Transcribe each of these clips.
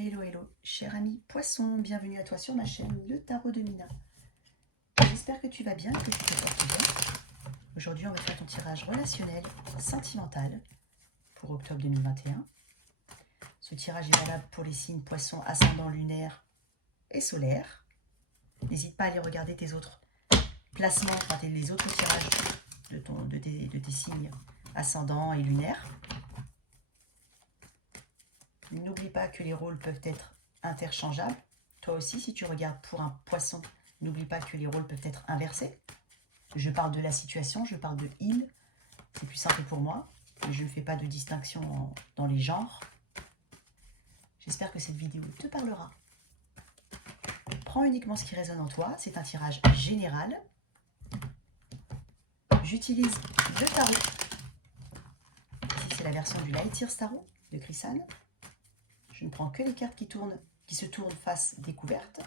Hello, hello, cher ami poisson, bienvenue à toi sur ma chaîne, le tarot de Mina. J'espère que tu vas bien, que tu te portes bien. Aujourd'hui, on va faire ton tirage relationnel sentimental pour octobre 2021. Ce tirage est valable pour les signes poisson, ascendant lunaire et solaire. N'hésite pas à aller regarder tes autres placements, enfin les autres tirages de tes signes ascendant et lunaire. N'oublie pas que les rôles peuvent être interchangeables. Toi aussi, si tu regardes pour un poisson, n'oublie pas que les rôles peuvent être inversés. Je parle de la situation, je parle de il. C'est plus simple pour moi. Je ne fais pas de distinction dans les genres. J'espère que cette vidéo te parlera. Prends uniquement ce qui résonne en toi. C'est un tirage général. J'utilise le tarot. Ici, c'est la version du Light Years Tarot de Chrisanne. Je ne prends que les cartes qui se tournent face découverte.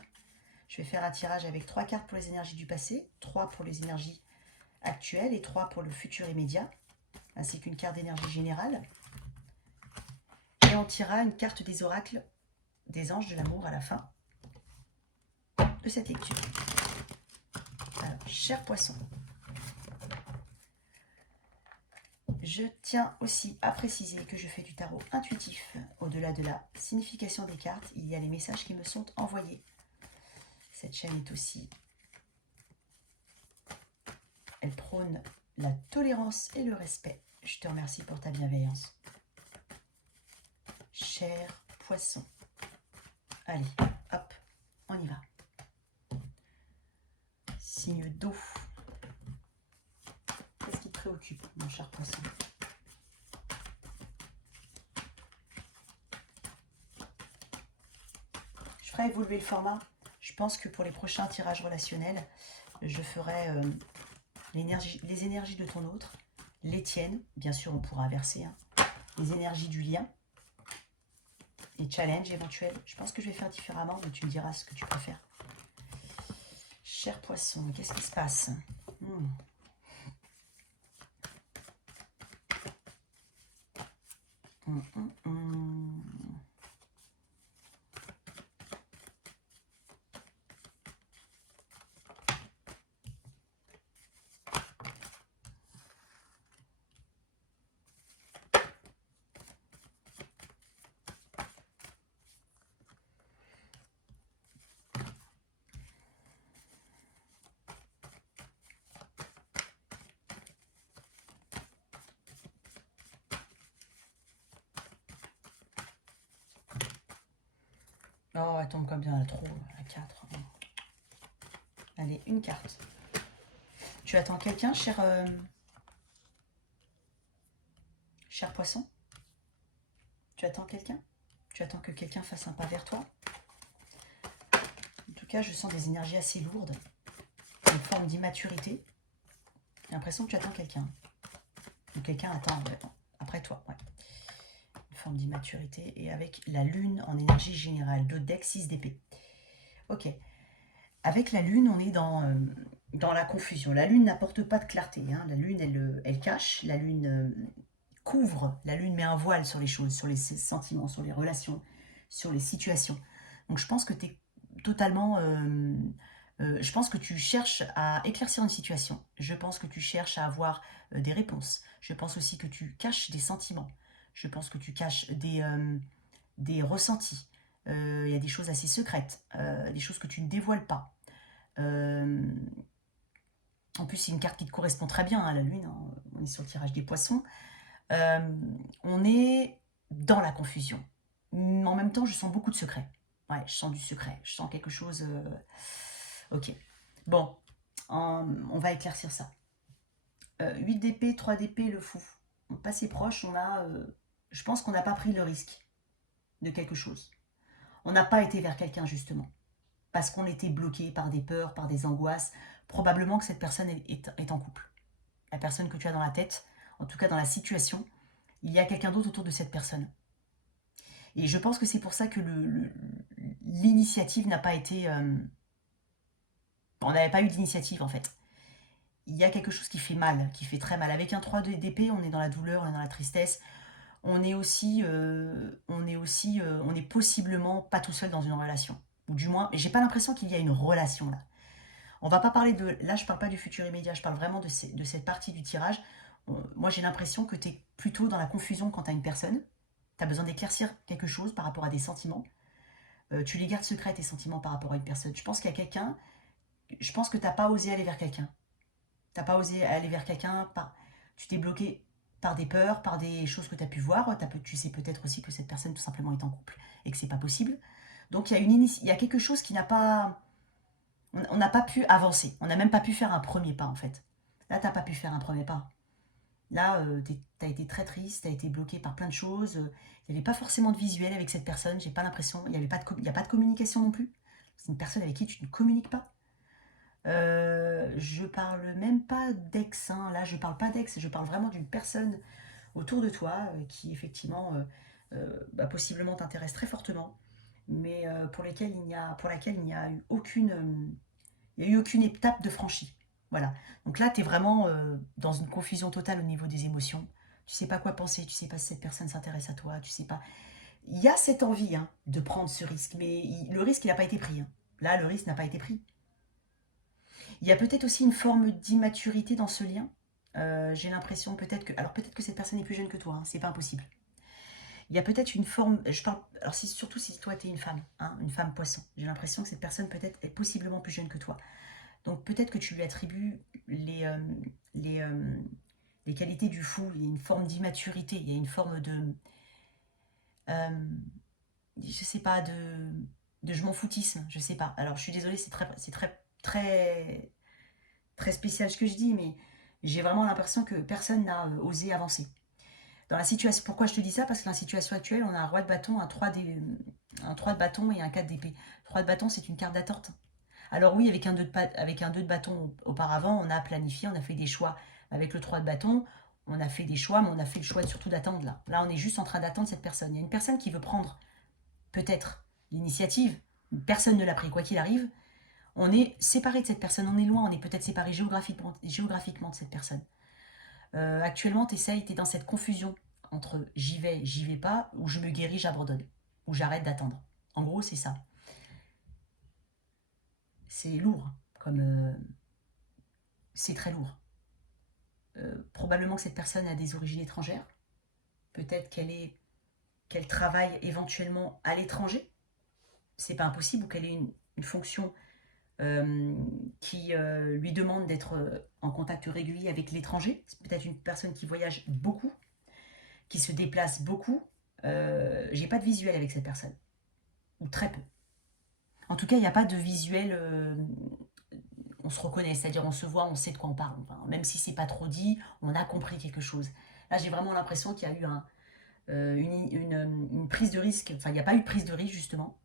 Je vais faire un tirage avec 3 cartes pour les énergies du passé, 3 pour les énergies actuelles et 3 pour le futur immédiat, ainsi qu'une carte d'énergie générale. Et on tirera une carte des oracles des anges de l'amour à la fin de cette lecture. Alors, cher poisson, je tiens aussi à préciser que je fais du tarot intuitif. Au-delà de la signification des cartes, il y a les messages qui me sont envoyés. Cette chaîne est aussi... Elle prône la tolérance et le respect. Je te remercie pour ta bienveillance. Cher poisson. Allez, hop, on y va. Signe d'eau. Qu'est-ce qui te préoccupe, mon cher poisson? Je ferai évoluer le format. Je pense que pour les prochains tirages relationnels, je ferai les énergies de ton autre, les tiennes, bien sûr on pourra inverser, hein, les énergies du lien, les challenges éventuels. Je pense que je vais faire différemment, mais tu me diras ce que tu préfères. Cher poisson, qu'est-ce qui se passe? Oh, elle tombe comme bien à trop, à 4. Allez, une carte. Tu attends quelqu'un, cher poisson? Tu attends quelqu'un? Tu attends que quelqu'un fasse un pas vers toi? En tout cas, je sens des énergies assez lourdes. Une forme d'immaturité. J'ai l'impression que tu attends quelqu'un. Ou quelqu'un attend après toi. Ouais. Une forme d'immaturité. Et avec la lune en énergie générale. 2 decks, 6 d'épée. Ok. Avec la lune, on est dans la confusion. La lune n'apporte pas de clarté. Hein. La lune, elle cache. La lune couvre. La lune met un voile sur les choses, sur les sentiments, sur les relations, sur les situations. Donc je pense que tu es totalement... je pense que tu cherches à éclaircir une situation. Je pense que tu cherches à avoir des réponses. Je pense aussi que tu caches des sentiments. Je pense que tu caches des ressentis. Il y a des choses assez secrètes, des choses que tu ne dévoiles pas. En plus, c'est une carte qui te correspond très bien, hein, la lune. Hein. On est sur le tirage des poissons. On est dans la confusion. En même temps, je sens beaucoup de secrets. Ouais, je sens du secret. Je sens quelque chose... Ok. Bon, on va éclaircir ça. 8 d'épée, 3 d'épée, le fou. Passé proche, on a... je pense qu'on n'a pas pris le risque de quelque chose. On n'a pas été vers quelqu'un, justement. Parce qu'on était bloqué par des peurs, par des angoisses. Probablement que cette personne est en couple. La personne que tu as dans la tête, en tout cas dans la situation, il y a quelqu'un d'autre autour de cette personne. Et je pense que c'est pour ça que l'initiative n'a pas été... on n'avait pas eu d'initiative, en fait. Il y a quelque chose qui fait mal, qui fait très mal. Avec un 3 d'épée, on est dans la douleur, on est dans la tristesse, on est aussi, on est possiblement pas tout seul dans une relation. Ou du moins, j'ai pas l'impression qu'il y a une relation là. On va pas parler de, là je parle pas du futur immédiat, je parle vraiment de cette partie du tirage. Moi j'ai l'impression que tu es plutôt dans la confusion quant à une personne. Tu as besoin d'éclaircir quelque chose par rapport à des sentiments. Tu les gardes secrets tes sentiments par rapport à une personne. Je pense qu'il y a quelqu'un, je pense que t'as pas osé aller vers quelqu'un. T'as pas osé aller vers quelqu'un, tu t'es bloqué par des peurs, par des choses que tu as pu voir. Tu sais peut-être aussi que cette personne tout simplement est en couple et que c'est pas possible. Donc il y a quelque chose qui n'a pas... On n'a pas pu avancer. On n'a même pas pu faire un premier pas en fait. Là, t'as pas pu faire un premier pas. Là, t'as été très triste, t'as été bloqué par plein de choses. Il n'y avait pas forcément de visuel avec cette personne. J'ai pas l'impression. Il n'y a pas de communication non plus. C'est une personne avec qui tu ne communiques pas. Je parle même pas d'ex, hein. Là je parle pas d'ex, je parle vraiment d'une personne autour de toi qui effectivement possiblement t'intéresse très fortement, mais pour laquelle il n'y a eu il y a eu aucune étape de franchie. Voilà. Donc là tu es vraiment dans une confusion totale au niveau des émotions. Tu sais pas quoi penser, tu sais pas si cette personne s'intéresse à toi, tu sais pas. Il y a cette envie hein, de prendre ce risque, mais le risque il n'a pas été pris, hein. Là le risque n'a pas été pris. Il y a peut-être aussi une forme d'immaturité dans ce lien. J'ai l'impression peut-être que... Alors peut-être que cette personne est plus jeune que toi, hein, c'est pas impossible. Il y a peut-être une forme... Je parle... Alors surtout si toi tu es une femme poisson. J'ai l'impression que cette personne peut-être est possiblement plus jeune que toi. Donc peut-être que tu lui attribues les, euh, les qualités du fou. Il y a une forme d'immaturité, il y a une forme de... euh, je sais pas, de je m'en foutisme, je sais pas. Alors je suis désolée, très très spécial ce que je dis, mais j'ai vraiment l'impression que personne n'a osé avancer. Dans la situation, pourquoi je te dis ça? Parce que dans la situation actuelle, on a un roi de bâton, un 3 de bâton et un 4 d'épée. 3 de bâton, c'est une carte d'attente. Alors oui, avec un 2 de bâton auparavant, on a planifié, on a fait des choix. Avec le 3 de bâton, on a fait des choix, mais on a fait le choix surtout d'attendre là. Là, on est juste en train d'attendre cette personne. Il y a une personne qui veut prendre peut-être l'initiative. Personne ne l'a pris, quoi qu'il arrive. On est séparé de cette personne, on est loin, on est peut-être séparé géographiquement de cette personne. Actuellement, tu es dans cette confusion entre j'y vais pas, ou je me guéris, j'abandonne, ou j'arrête d'attendre. En gros, c'est ça. C'est lourd, comme c'est très lourd. Probablement que cette personne a des origines étrangères. Peut-être qu'elle travaille éventuellement à l'étranger. C'est pas impossible, ou qu'elle ait une fonction qui lui demande d'être en contact régulier avec l'étranger. C'est peut-être une personne qui voyage beaucoup, qui se déplace beaucoup. J'ai pas de visuel avec cette personne, ou très peu. En tout cas, il n'y a pas de visuel. On se reconnaît, c'est-à-dire on se voit, on sait de quoi on parle. Enfin, même si c'est pas trop dit, on a compris quelque chose. Là, j'ai vraiment l'impression qu'il y a eu une prise de risque. Enfin, il n'y a pas eu de prise de risque justement.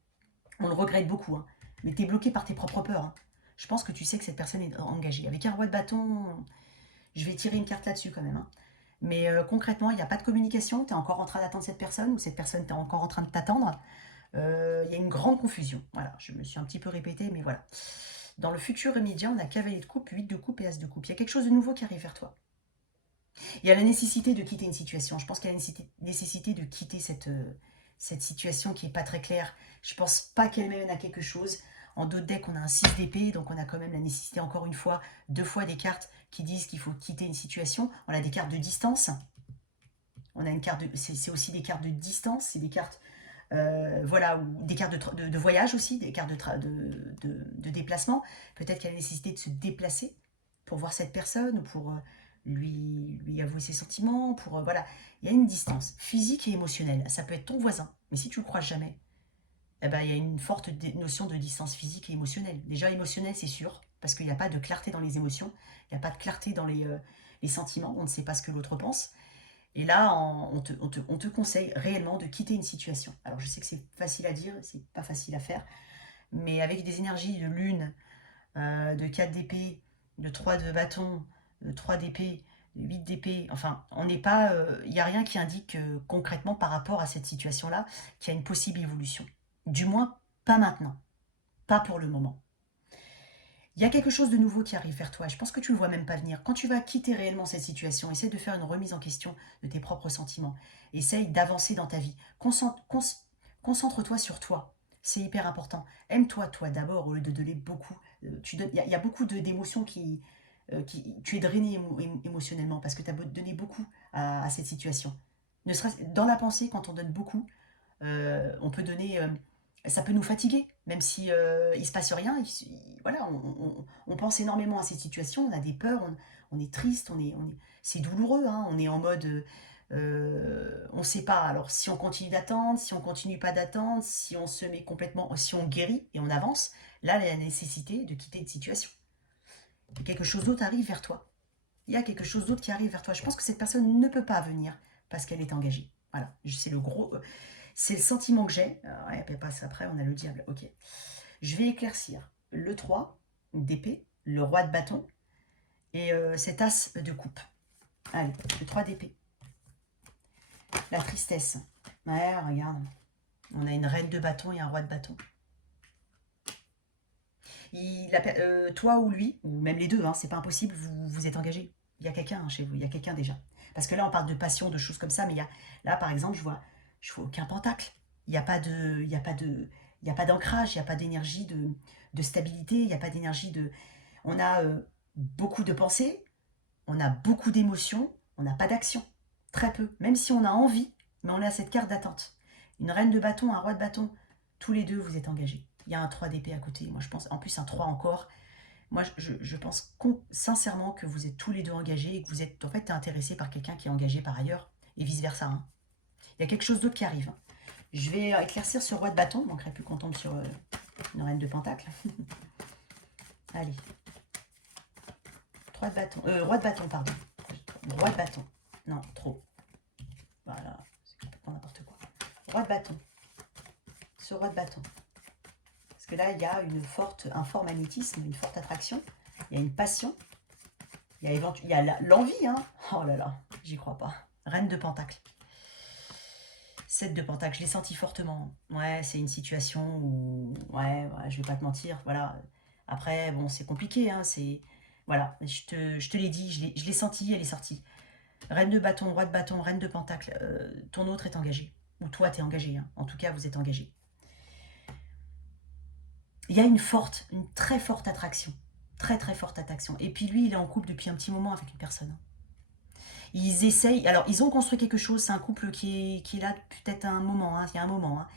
On le regrette beaucoup, hein. Mais tu es bloqué par tes propres peurs, hein. Je pense que tu sais que cette personne est engagée. Avec un roi de bâton, je vais tirer une carte là-dessus quand même, hein. Mais concrètement, il n'y a pas de communication. Tu es encore en train d'attendre cette personne, ou cette personne est encore en train de t'attendre. Il y a une grande confusion. Voilà, je me suis un petit peu répétée, mais voilà. Dans le futur immédiat, on a cavalier de coupe, 8 de coupe et as de coupe. Il y a quelque chose de nouveau qui arrive vers toi. Il y a la nécessité de quitter une situation. Je pense qu'il y a la nécessité de quitter cette situation qui n'est pas très claire. Je ne pense pas qu'elle mène à quelque chose. En d'autres decks, on a un 6 d'épée, donc on a quand même la nécessité, encore une fois, 2 fois des cartes qui disent qu'il faut quitter une situation. On a des cartes de distance. On a une carte c'est aussi des cartes de distance, c'est des cartes voilà, ou des cartes de voyage aussi, des cartes de déplacement. Peut-être qu'il y a la nécessité de se déplacer pour voir cette personne, ou pour lui avouer ses sentiments, pour voilà. Il y a une distance physique et émotionnelle. Ça peut être ton voisin, mais si tu le croises jamais, eh ben, il y a une forte notion de distance physique et émotionnelle. Déjà émotionnelle, c'est sûr, parce qu'il n'y a pas de clarté dans les émotions, il n'y a pas de clarté dans les sentiments, on ne sait pas ce que l'autre pense. Et là, on te conseille réellement de quitter une situation. Alors je sais que c'est facile à dire, c'est pas facile à faire, mais avec des énergies de lune, de 4 d'épée, de 3 de bâton, de 3 d'épée, de 8 d'épée, enfin, on n'est pas. Il n'y a rien qui indique concrètement par rapport à cette situation-là qu'il y a une possible évolution. Du moins, pas maintenant, pas pour le moment. Il y a quelque chose de nouveau qui arrive vers toi. Je pense que tu ne le vois même pas venir. Quand tu vas quitter réellement cette situation, essaie de faire une remise en question de tes propres sentiments. Essaye d'avancer dans ta vie. Concentre-toi sur toi. C'est hyper important. Aime-toi, toi, d'abord, au lieu de donner beaucoup. Il y a beaucoup d'émotions tu es drainé émotionnellement parce que tu as donné beaucoup à cette situation. Ne serait dans la pensée, quand on donne beaucoup, on peut donner, ça peut nous fatiguer, même si il se passe rien. Voilà, on pense énormément à cette situation, on a des peurs, on est triste, c'est douloureux, hein, on est en mode, on ne sait pas. Alors si on continue d'attendre, si on continue pas d'attendre, si on se met complètement, si on guérit et on avance, là, il y a la nécessité de quitter une situation. Et quelque chose d'autre arrive vers toi. Il y a quelque chose d'autre qui arrive vers toi. Je pense que cette personne ne peut pas venir parce qu'elle est engagée. Voilà, c'est le gros. C'est le sentiment que j'ai. Ouais, puis après, on a le diable. Ok. Je vais éclaircir le 3 d'épée, le roi de bâton et cet as de coupe. Allez, le 3 d'épée. La tristesse. Ouais, regarde. On a une reine de bâton et un roi de bâton. Toi ou lui, ou même les deux, hein, c'est pas impossible, vous êtes engagés. Il y a quelqu'un chez vous, il y a quelqu'un déjà. Parce que là, on parle de passion, de choses comme ça, mais là, par exemple, je vois aucun pentacle. Il n'y a pas de, il y a pas de, il n'y a pas d'ancrage, il n'y a pas d'énergie de stabilité, il n'y a pas d'énergie de. On a beaucoup de pensées, on a beaucoup d'émotions, on n'a pas d'action. Très peu. Même si on a envie, mais on a cette carte d'attente. Une reine de bâton, un roi de bâton, tous les deux, vous êtes engagés. Il y a un 3 d'épée à côté, moi je pense, en plus un 3 encore. Moi je pense sincèrement que vous êtes tous les deux engagés et que vous êtes en fait intéressé par quelqu'un qui est engagé par ailleurs et vice versa. Hein. Il y a quelque chose d'autre qui arrive. Hein. Je vais éclaircir ce roi de bâton, il manquerait plus qu'on tombe sur une reine de pentacle. Allez. 3 de bâton, roi de bâton, pardon. Roi de bâton. Non, trop. Voilà, c'est complètement n'importe quoi. Roi de bâton. Ce roi de bâton. Parce que là, il y a un fort magnétisme, une forte attraction. Il y a une passion. Il y a l'envie. Hein. Oh là là, j'y crois pas. Reine de pentacle. 7 de pentacle, je l'ai senti fortement. Ouais, c'est une situation où... Ouais, je vais pas te mentir. Voilà. Après, bon, c'est compliqué. Hein, voilà, je te l'ai dit, je l'ai senti, elle est sortie. Reine de bâton, roi de bâton, reine de pentacle. Ton autre est engagé. Ou toi, tu es engagé. Hein. En tout cas, vous êtes engagé. Il y a une très forte attraction. Très très forte attraction. Et puis lui, il est en couple depuis un petit moment avec une personne. Ils essayent, alors ils ont construit quelque chose, c'est un couple qui est là peut-être un moment, hein, il y a un moment. Hein.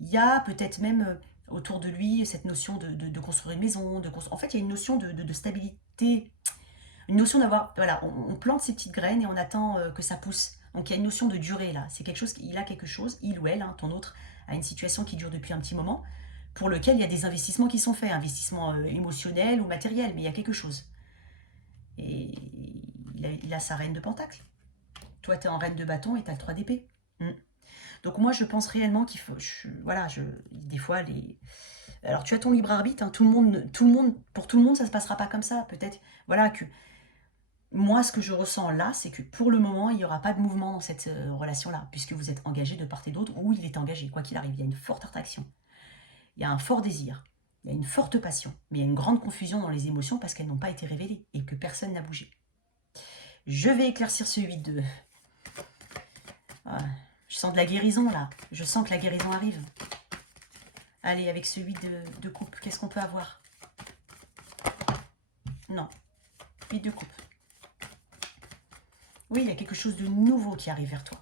Il y a peut-être même autour de lui cette notion de construire une maison, en fait il y a une notion de stabilité, une notion d'avoir, voilà, on plante ces petites graines et on attend que ça pousse. Donc il y a une notion de durée là, c'est quelque chose, il a quelque chose, il ou elle, hein, ton autre, a une situation qui dure depuis un petit moment, pour lequel il y a des investissements qui sont faits, investissements émotionnels ou matériels, mais il y a quelque chose. Et il a sa reine de pentacle. Toi, tu es en reine de bâton et tu as le 3 d'épée. Donc moi, je pense réellement qu'il faut... des fois, Alors, tu as ton libre arbitre. Hein, pour tout le monde, ça ne se passera pas comme ça. Peut-être, voilà, que... Moi, ce que je ressens là, c'est que pour le moment, il n'y aura pas de mouvement dans cette relation-là, puisque vous êtes engagés de part et d'autre, ou il est engagé, quoi qu'il arrive. Il y a une forte attraction. Il y a un fort désir. Il y a une forte passion. Mais il y a une grande confusion dans les émotions parce qu'elles n'ont pas été révélées et que personne n'a bougé. Je vais éclaircir ce 8 de... Je sens de la guérison là. Je sens que la guérison arrive. Allez, avec ce 8 de coupe, qu'est-ce qu'on peut avoir? Non. 8 de coupe. Oui, il y a quelque chose de nouveau qui arrive vers toi.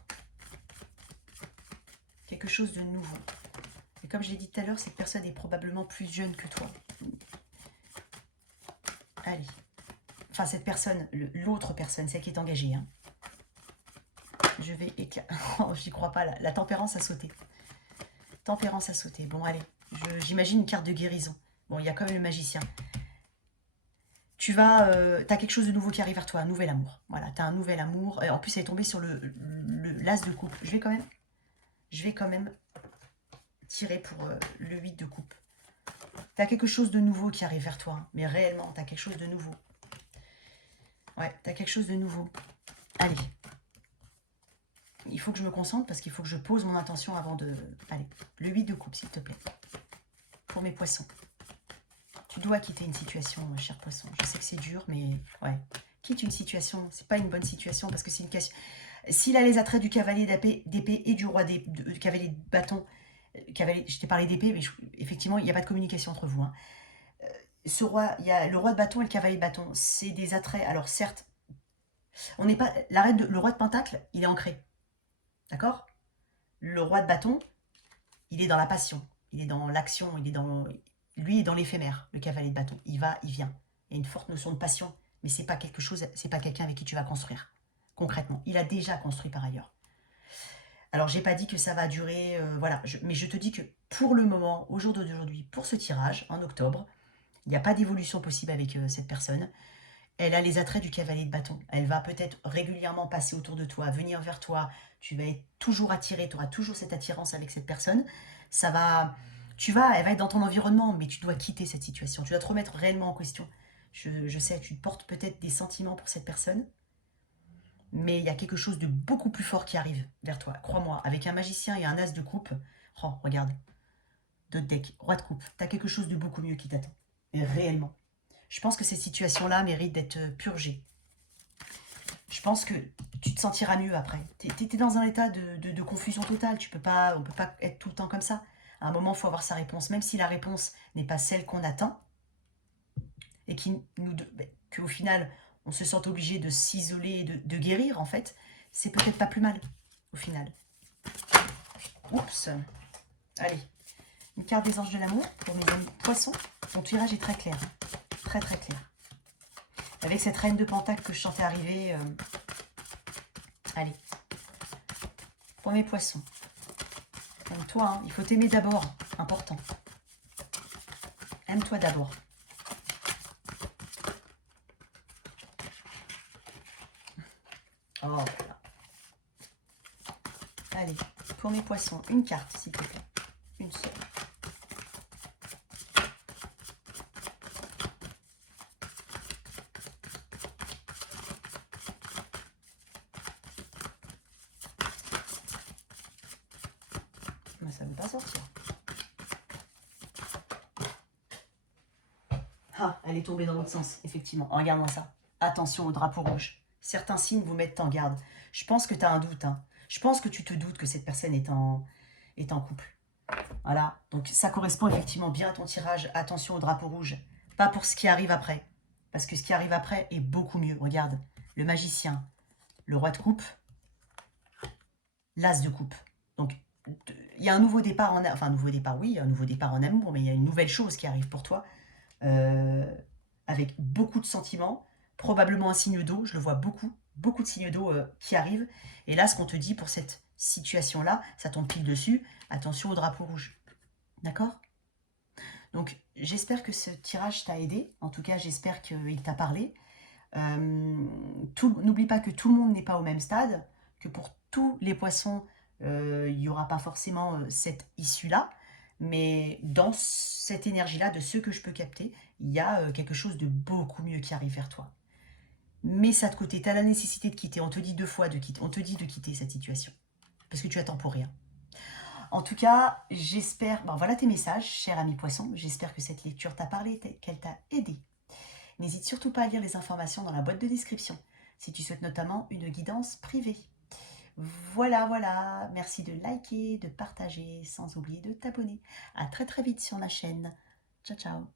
Quelque chose de nouveau. Et comme je l'ai dit tout à l'heure, cette personne est probablement plus jeune que toi. Allez. Enfin, cette personne, l'autre personne, celle qui est engagée. Hein. Je vais éclairer. Oh, j'y crois pas. La tempérance a sauté. Tempérance a sauté. Bon, allez. J'imagine une carte de guérison. Bon, il y a quand même le magicien. T'as quelque chose de nouveau qui arrive vers toi, un nouvel amour. Voilà, t'as un nouvel amour. Et en plus, elle est tombée sur l'as de coupe. Je vais quand même tirer pour le 8 de coupe. T'as quelque chose de nouveau qui arrive vers toi. Mais réellement, t'as quelque chose de nouveau. Ouais, t'as quelque chose de nouveau. Allez. Il faut que je me concentre parce qu'il faut que je pose mon intention avant de... Allez, le 8 de coupe, s'il te plaît. Pour mes poissons. Tu dois quitter une situation, cher poisson. Je sais que c'est dur, mais ouais. Quitte une situation. C'est pas une bonne situation parce que c'est une question. S'il a les attraits du cavalier d'épée et du roi cavalier de bâton, cavalier, je t'ai parlé d'épée, mais effectivement, il n'y a pas de communication entre vous. Hein. Ce roi, il y a le roi de bâton et le cavalier de bâton. C'est des attraits. Alors certes, on n'est pas. Le roi de pentacle, il est ancré. D'accord? Le roi de bâton, il est dans la passion. Il est dans l'action. Il est dans. Lui est dans l'éphémère, le cavalier de bâton. Il va, il vient. Il y a une forte notion de passion, mais c'est pas quelque chose, c'est pas quelqu'un avec qui tu vas construire. Concrètement, il a déjà construit par ailleurs. Alors, j'ai pas dit que ça va durer, voilà, mais je te dis que pour le moment, au jour d'aujourd'hui, pour ce tirage, en octobre, il n'y a pas d'évolution possible avec cette personne. Elle a les attraits du cavalier de bâton. Elle va peut-être régulièrement passer autour de toi, venir vers toi. Tu vas être toujours attiré, tu auras toujours cette attirance avec cette personne. Ça va, elle va être dans ton environnement, mais tu dois quitter cette situation. Tu dois te remettre réellement en question. Je sais, tu portes peut-être des sentiments pour cette personne, mais il y a quelque chose de beaucoup plus fort qui arrive vers toi. Crois-moi, avec un magicien et un as de coupe, oh, regarde, d'autres decks, roi de coupe, tu as quelque chose de beaucoup mieux qui t'attend. Et réellement. Je pense que cette situation-là mérite d'être purgée. Je pense que tu te sentiras mieux après. Tu es dans un état de confusion totale. On peut pas être tout le temps comme ça. À un moment, il faut avoir sa réponse. Même si la réponse n'est pas celle qu'on attend, et qu'au final, on se sent obligé de s'isoler, de guérir, en fait, c'est peut-être pas plus mal, au final. Oups. Allez. Une carte des anges de l'amour pour mes amis poissons. Ton tirage est très clair. Très, très clair. Avec cette reine de pentacle que je sentais arriver. Allez. Pour mes poissons. Aime-toi, hein. Il faut t'aimer d'abord. Important. Aime-toi d'abord. Oh, voilà. Allez, pour mes poissons, une carte, s'il te plaît. Une seule. Mais ça ne veut pas sortir. Ah, elle est tombée dans l'autre sens, effectivement. Oh, regarde-moi ça. Attention au drapeau rouge. Certains signes vous mettent en garde. Je pense que tu as un doute. Hein. Je pense que tu te doutes que cette personne est en couple. Voilà. Donc ça correspond effectivement bien à ton tirage. Attention au drapeau rouge. Pas pour ce qui arrive après. Parce que ce qui arrive après est beaucoup mieux. Regarde. Le magicien. Le roi de coupe. L'as de coupe. Donc il y a un nouveau départ en... Enfin, nouveau départ, oui. Un nouveau départ en amour. Mais il y a une nouvelle chose qui arrive pour toi. Avec beaucoup de sentiments, probablement un signe d'eau, je le vois beaucoup de signes d'eau qui arrivent. Et là, ce qu'on te dit pour cette situation-là, ça tombe pile dessus, attention au drapeau rouge. D'accord? Donc, j'espère que ce tirage t'a aidé. En tout cas, j'espère qu'il t'a parlé. N'oublie pas que tout le monde n'est pas au même stade, que pour tous les poissons, il n'y aura pas forcément cette issue-là. Mais dans cette énergie-là, de ce que je peux capter, il y a quelque chose de beaucoup mieux qui arrive vers toi. Mets ça de côté, tu as la nécessité de quitter. On te dit 2 fois de quitter. On te dit de quitter cette situation. Parce que tu attends pour rien. En tout cas, j'espère... Bon, voilà tes messages, cher ami poisson. J'espère que cette lecture t'a parlé, qu'elle t'a aidé. N'hésite surtout pas à lire les informations dans la boîte de description, si tu souhaites notamment une guidance privée. Voilà. Merci de liker, de partager, sans oublier de t'abonner. À très vite sur ma chaîne. Ciao.